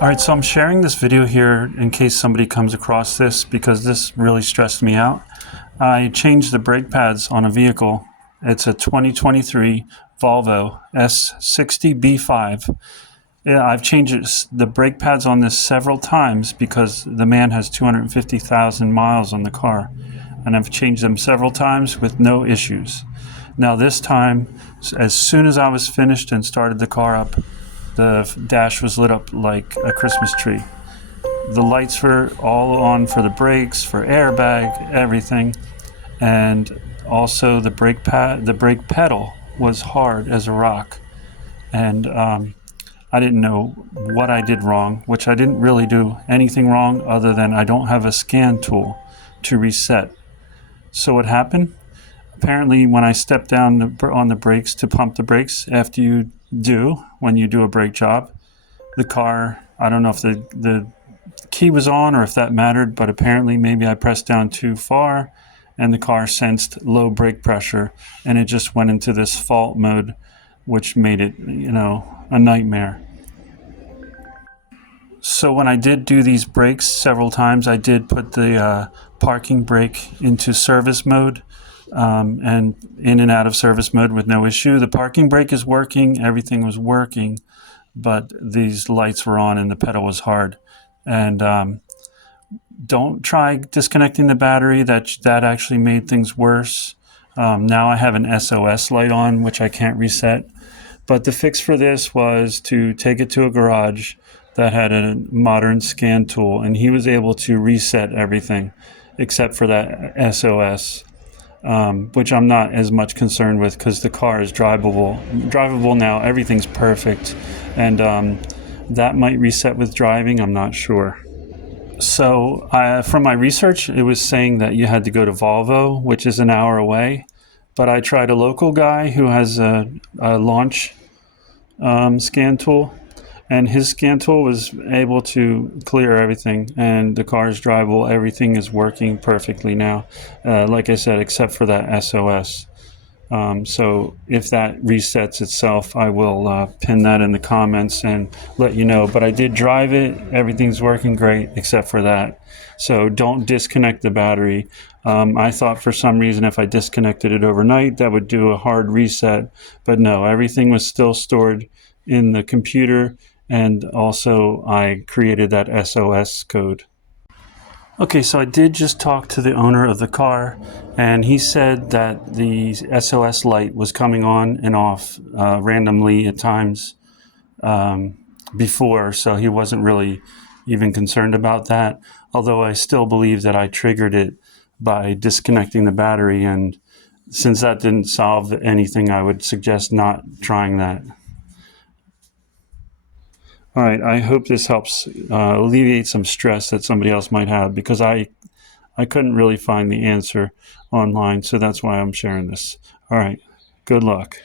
Alright, so I'm sharing this video here in case somebody comes across this because this really stressed me out. I changed the brake pads on a vehicle. It's a 2023 Volvo S60B5. Yeah, I've changed the brake pads on this several times because the man has 250,000 miles on the car. And I've changed them several times with no issues. Now this time, as soon as I was finished and started the car up, the dash was lit up like a Christmas tree. The lights were all on for the brakes, for airbag, everything. And also the brake pedal was hard as a rock. And I didn't know what I did wrong, which I didn't really do anything wrong other than I don't have a scan tool to reset. So what happened? Apparently when I stepped down on the brakes to pump the brakes, after you do, when you do a brake job, the car, I don't know if the key was on or if that mattered, but apparently maybe I pressed down too far and the car sensed low brake pressure and it just went into this fault mode, which made it, a nightmare. So when I did do these brakes several times, I did put the parking brake into service mode and in and out of service mode with no issue. The parking brake is working, everything was working, but these lights were on and the pedal was hard. And don't try disconnecting the battery. That actually made things worse. Now I have an SOS light on, which I can't reset. But the fix for this was to take it to a garage that had a modern scan tool, and he was able to reset everything except for that SOS, which I'm not as much concerned with because the car is drivable now. Everything's perfect, and that might reset with driving. I'm not sure. So from my research, it was saying that you had to go to Volvo, which is an hour away. But I tried a local guy who has a launch scan tool, and his scan tool was able to clear everything, and the car is drivable. Everything is working perfectly now, like I said, except for that SOS. So if that resets itself, I will pin that in the comments and let you know. But I did drive it. Everything's working great except for that. So don't disconnect the battery. I thought for some reason if I disconnected it overnight, that would do a hard reset. But no, everything was still stored in the computer. And also I created that SOS code. Okay, so I did just talk to the owner of the car, and he said that the SOS light was coming on and off randomly at times before, so he wasn't really even concerned about that, although I still believe that I triggered it by disconnecting the battery, and since that didn't solve anything, I would suggest not trying that. All right, I hope this helps alleviate some stress that somebody else might have, because I couldn't really find the answer online, so that's why I'm sharing this. All right, good luck.